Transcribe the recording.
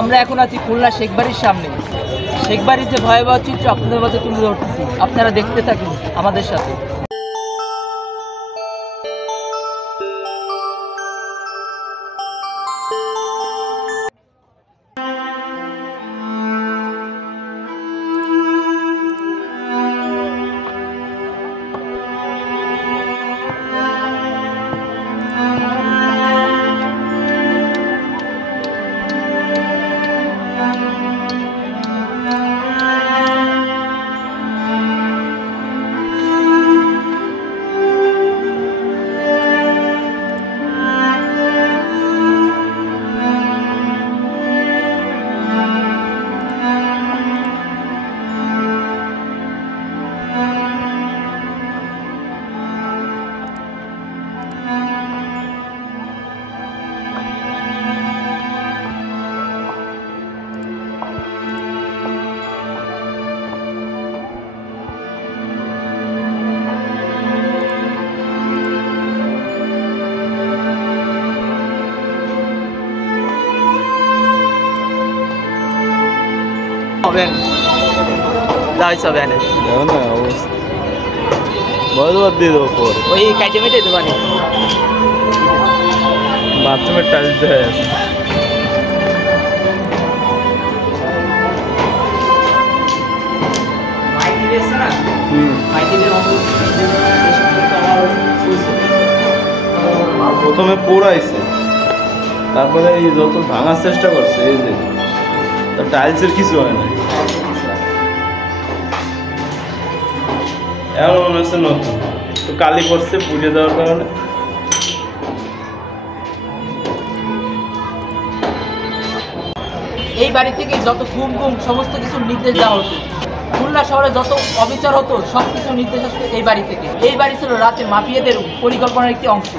আমরা এখন আছি খুলনা শেখবাড়ির সামনে। শেখবাড়ির যে ভয়াবহ চিত্র আপনাদের মাঝে তুলে ধরতেছি, আপনারা দেখতে থাকুন আমাদের সাথে। ওই কাইটে মেটে দোকানে বাথরুমের টাইলস দেওয়া আছে। প্রথমে পোড়াইছে, তারপরে এই যত ভাঙার চেষ্টা করছে, এই যে টাইলসের কিছু হয় না। এখন মনে হচ্ছে নতুন, তো কালি করছে পুড়ে দেওয়ার কারণে। এই বাড়ি থেকে যত খুন গুম সমস্ত কিছু নির্দেশ দেওয়া হতো। খুলনা শহরে যত অবিচার হতো সব কিছু নির্দেশ আসতো এই বাড়ি থেকে। এই বাড়ি ছিল রাতে মাফিয়াদের পরিকল্পনার একটি অংশ।